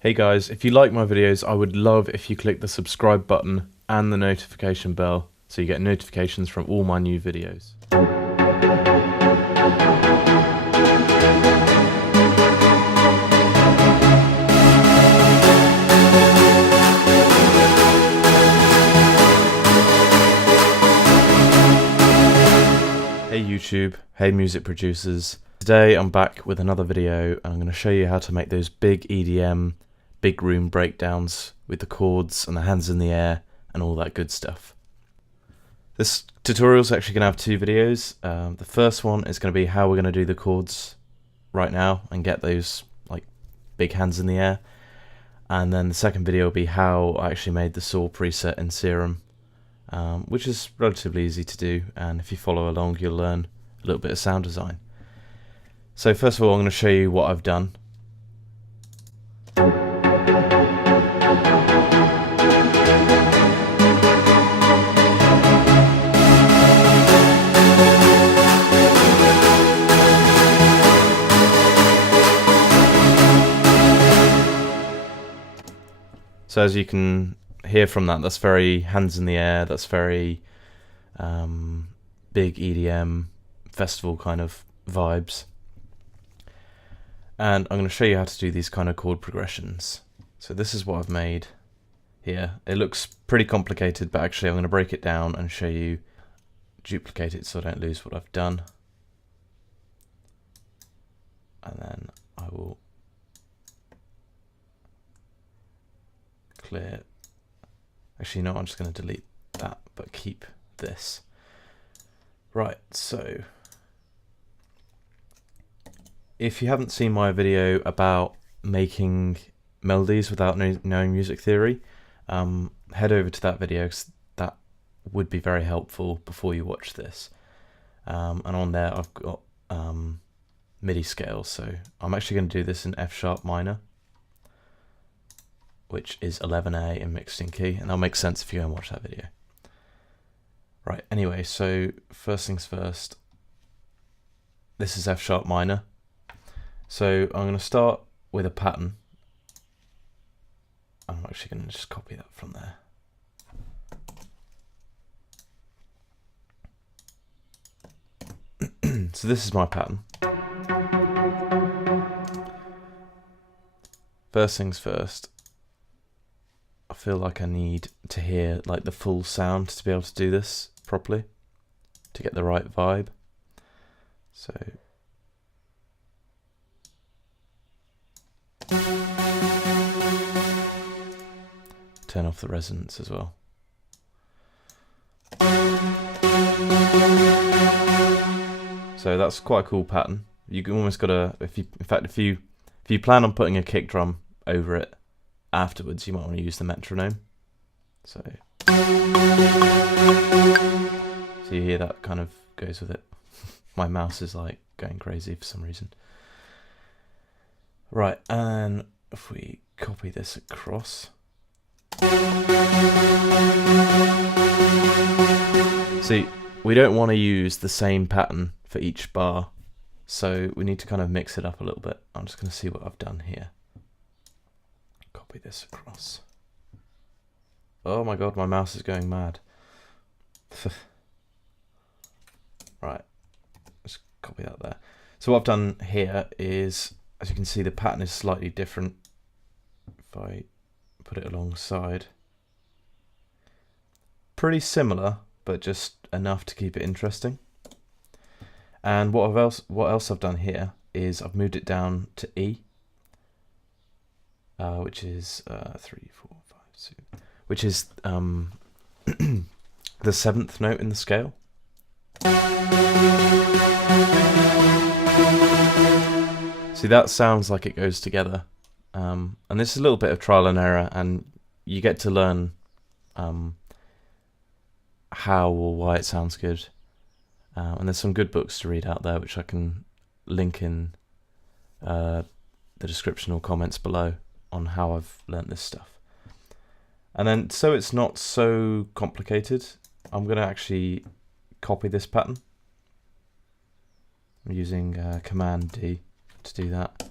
Hey guys, if you like my videos, I would love if you click the subscribe button and the notification bell so you get notifications from all my new videos. Hey YouTube, hey music producers. Today I'm back with another video and I'm going to show you how to make those big EDM, big room breakdowns with the chords and the hands in the air and all that good stuff. This tutorial is actually going to have two videos. The first one is going to be how we're going to do the chords right now and get those like big hands in the air. And then the second video will be how I actually made the saw preset in Serum. Which is relatively easy to do, and if you follow along you'll learn a little bit of sound design. So first of all I'm going to show you what I've done. So as you can hear from that, that's very hands in the air, that's very big EDM festival kind of vibes. And I'm going to show you how to do these kind of chord progressions. So this is what I've made here. It looks pretty complicated, but actually I'm going to break it down and show you, duplicate it so I don't lose what I've done. And then I will clear. Actually, no, I'm just going to delete that, but keep this. Right, so if you haven't seen my video about making melodies without knowing music theory, head over to that video because that would be very helpful before you watch this. And on there I've got MIDI scales, so I'm actually going to do this in F-sharp minor, which is 11A in mixed in key, and that'll make sense if you go and watch that video. Right, anyway, so first things first, this is F-sharp minor. So I'm going to start with a pattern. I'm actually going to just copy that from there. So this is my pattern. First things first, I feel like I need to hear like the full sound to be able to do this properly, to get the right vibe. So turn off the resonance as well. So that's quite a cool pattern. You can almost gotta, if you plan on putting a kick drum over it afterwards, you might want to use the metronome. So you hear that kind of goes with it. My mouse is like going crazy for some reason. Right, and if we copy this across. See, we don't want to use the same pattern for each bar, so we need to kind of mix it up a little bit. I'm just going to see what I've done here. Copy this across. Oh my god, my mouse is going mad. Right, let's copy that there. So what I've done here is, as you can see, the pattern is slightly different. If I put it alongside, pretty similar, but just enough to keep it interesting. And what else I've done here is I've moved it down to E, which is 3, 4, 5, 6, which is the 7th note in the scale. See, that sounds like it goes together, and this is a little bit of trial and error, and you get to learn how or why it sounds good. And there's some good books to read out there, which I can link in the description or comments below on how I've learnt this stuff. And then, so it's not so complicated, I'm going to actually copy this pattern. I'm using Command D to do that.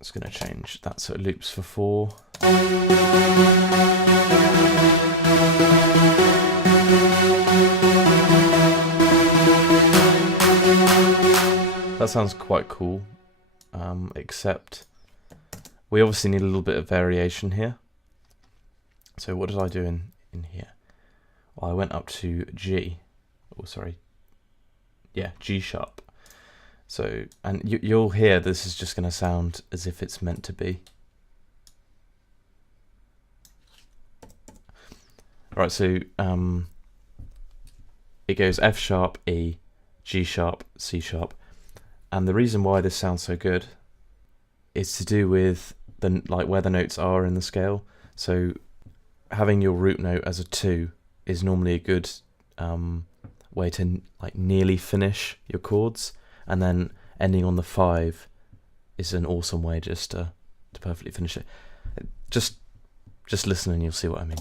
It's going to change that so it loops for 4. That sounds quite cool, except we obviously need a little bit of variation here. So what did I do in here? Well, I went up to G, G sharp. So, and you'll hear this is just going to sound as if it's meant to be. Right, so it goes F sharp, E, G sharp, C sharp, and the reason why this sounds so good is to do with where the notes are in the scale. So having your root note as a 2 is normally a good way to nearly finish your chords, and then ending on the 5 is an awesome way just to perfectly finish it. Just listen and you'll see what I mean.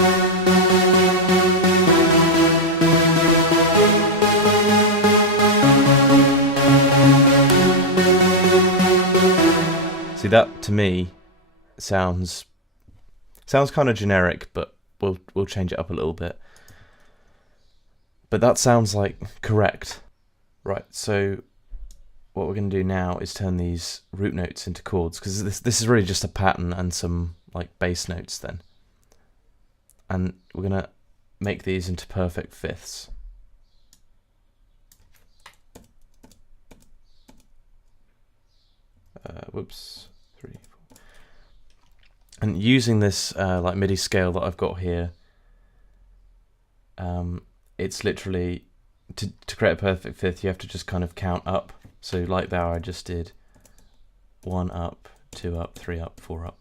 See, that to me sounds kind of generic, but we'll change it up a little bit. But that sounds like correct. Right, so what we're going to do now is turn these root notes into chords, because this is really just a pattern and some bass notes then. And we're going to make these into perfect fifths. Whoops, 3, 4. And using this MIDI scale that I've got here, it's literally, to create a perfect fifth, you have to just kind of count up. So like there I just did 1 up, 2 up, 3 up, 4 up.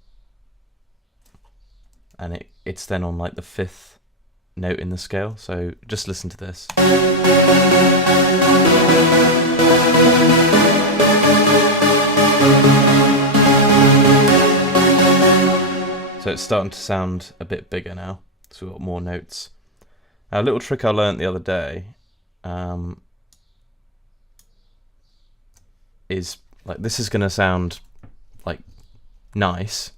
And it's then on the 5th note in the scale. So just listen to this. So it's starting to sound a bit bigger now, so we've got more notes. A little trick I learned the other day is this is going to sound nice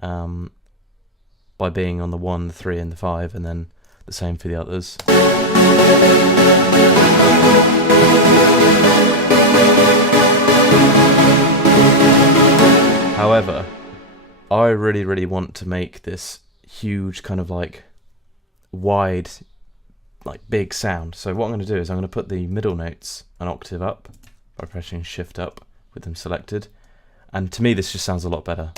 by being on the 1, the 3 and the 5, and then the same for the others. However, I really want to make this huge kind of wide, big sound. So what I'm going to do is I'm going to put the middle notes an octave up by pressing shift up with them selected, and to me this just sounds a lot better.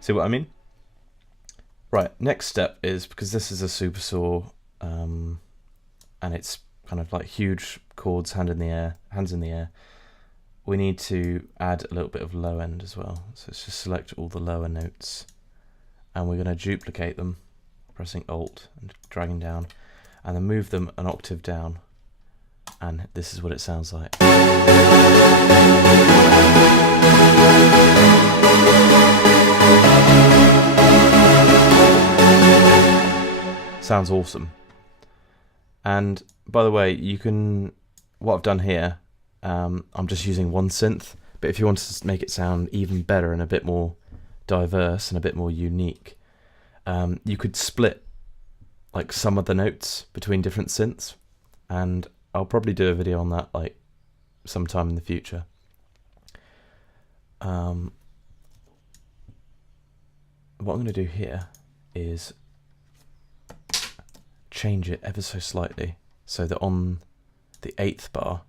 See what I mean? Right, next step is, because this is a super saw and it's kind of huge chords, hands in the air, we need to add a little bit of low end as well. So let's just select all the lower notes, and we're going to duplicate them, pressing Alt and dragging down, and then move them an octave down, and this is what it sounds like. Sounds awesome. And by the way, what I've done here, I'm just using one synth, but if you want to make it sound even better and a bit more diverse and a bit more unique, you could split some of the notes between different synths, and I'll probably do a video on that sometime in the future. What I'm going to do here is change it ever so slightly so that on the 8th bar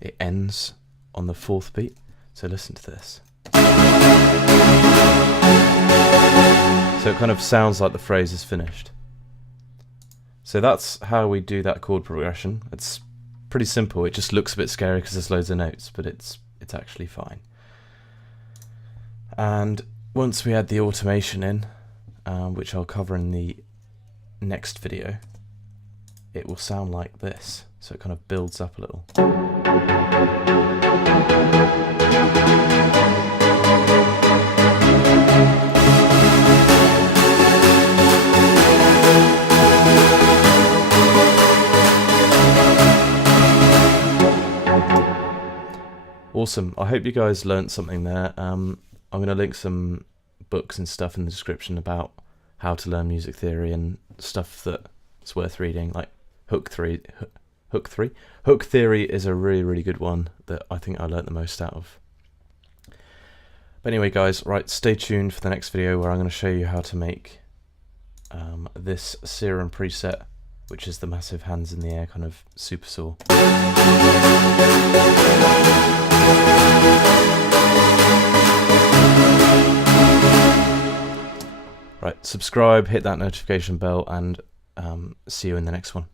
it ends on the 4th beat. So listen to this. So it kind of sounds like the phrase is finished. So that's how we do that chord progression. It's pretty simple. It just looks a bit scary because there's loads of notes, but it's actually fine. And once we add the automation in, which I'll cover in the next video, it will sound like this. So it kind of builds up a little. Awesome. I hope you guys learnt something there. I'm going to link some books and stuff in the description about how to learn music theory and stuff that's worth reading, like Hook Theory is a really good one that I think I learnt the most out of. But anyway guys, right, stay tuned for the next video where I'm going to show you how to make this Serum preset, which is the massive hands in the air kind of super saw. Right, subscribe, hit that notification bell, and see you in the next one.